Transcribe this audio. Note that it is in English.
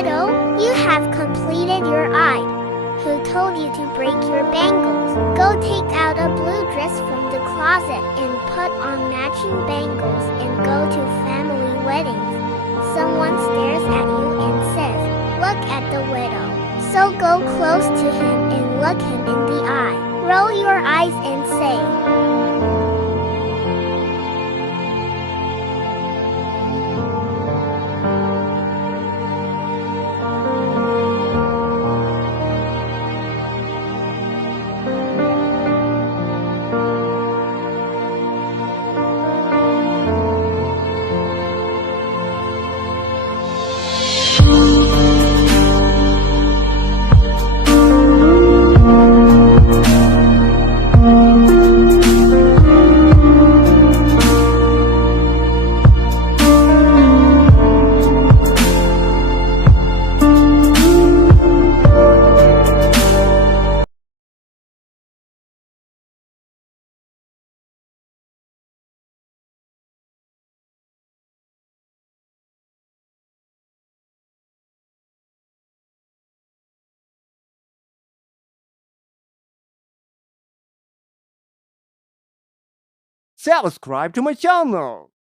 widow, you have completed your Eid. Who told you to break your bangles? Go take out a blue dress from the closet and put on matching bangles and go to family weddings. Someone stares at you and says, look at the widow. So go close to him and look him in the eye. Roll your eyes and say, subscribe to my channel.